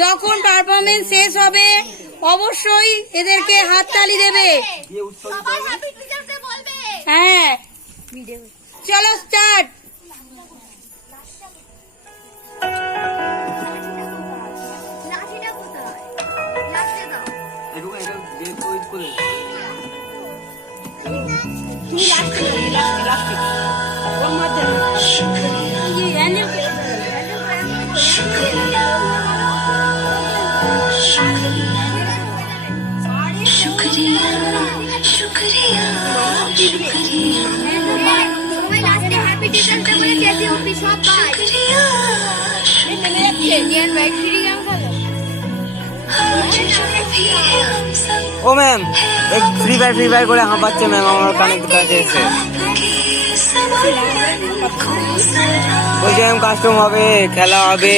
যখন পারফরমেন্স শেষ হবে অবশ্যই এদেরকে হাততালি দেবে। হ্যাঁ চলো স্টার্ট। ও ম্যাম এক ফ্রি ফায়ার করে হাঁপাচ্ছে ম্যাম আমার কানেক্ট কাছে এসে বলছি ম্যাম কাস্টম হবে খেলা হবে।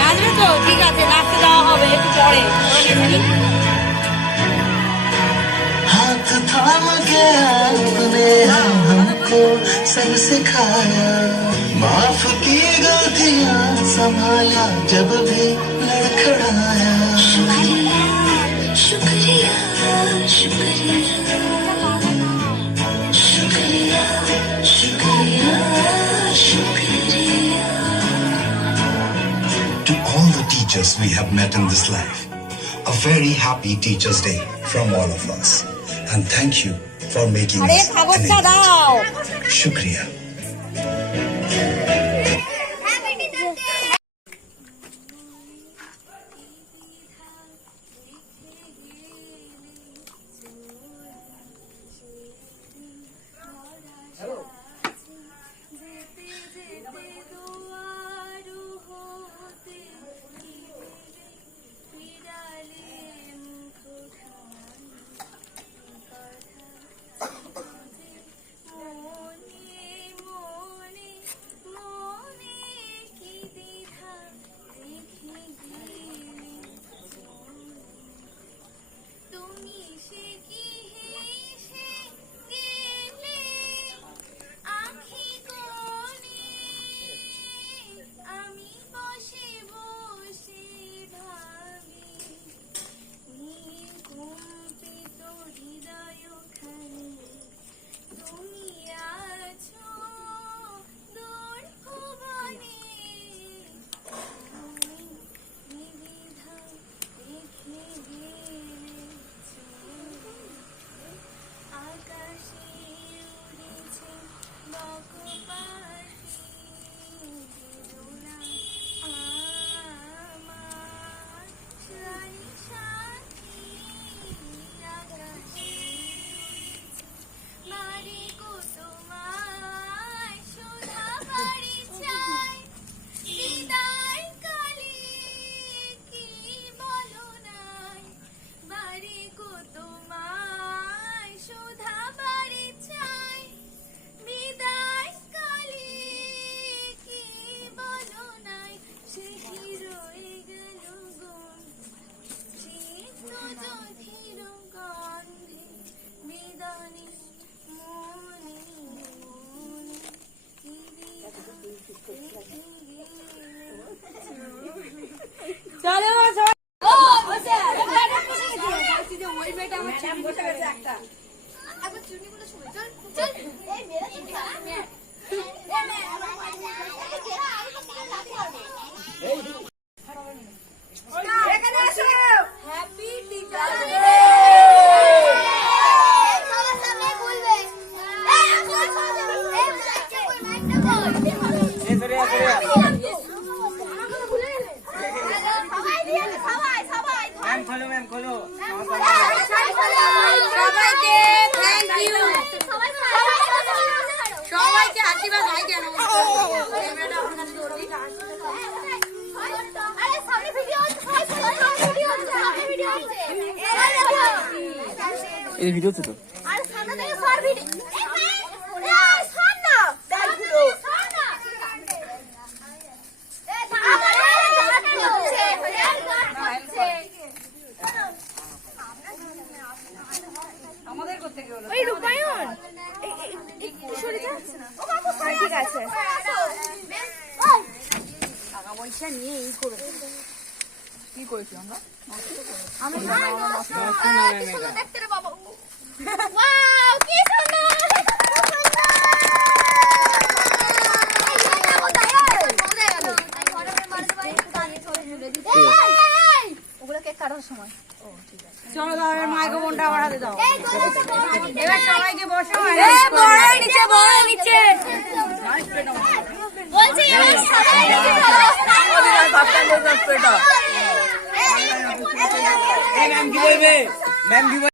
নাচবে তো ঠিক আছে, নাচতে দেওয়া হবে একটু পরে। हाथ थाम के आपने हमको सब सिखाया, माफ की गलतियां संभाला जब भी लड़खड़ाया। शुक्रिया शुक्रिया शुक्रिया शुक्रिया शुक्रिया। To all the teachers we have met in this life, a very happy Teachers' Day from all of us, and thank you for making us enabled. Shukriya. এই ভিডিও তো আরে সামনে থেকে সর ভিডিও সর না দেখো আছে। টাকা পয়সা নিয়ে এই করে কি করেছি আমরা? দেখতে রে বাবা। ওয়াও কি সুন্দর। ওগুলো কেক কাটার সময়। চলো দাও এবার মাইক্রোফোনটা আবার হাতে দাও এবার সবাইকে বসো নিচে বলছি ম্যাম কি বলবে? ম্যাম কি বলবে?